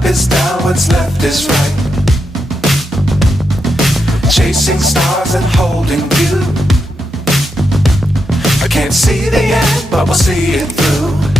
up is down, what's left is right. Chasing stars and holding you. I can't see the end, but we'll see it through.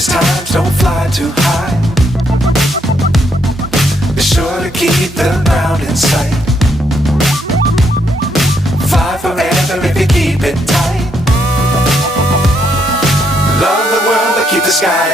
Times don't fly too high. Be sure to keep the ground in sight. Fly forever if you keep it tight. Love the world but keep the sky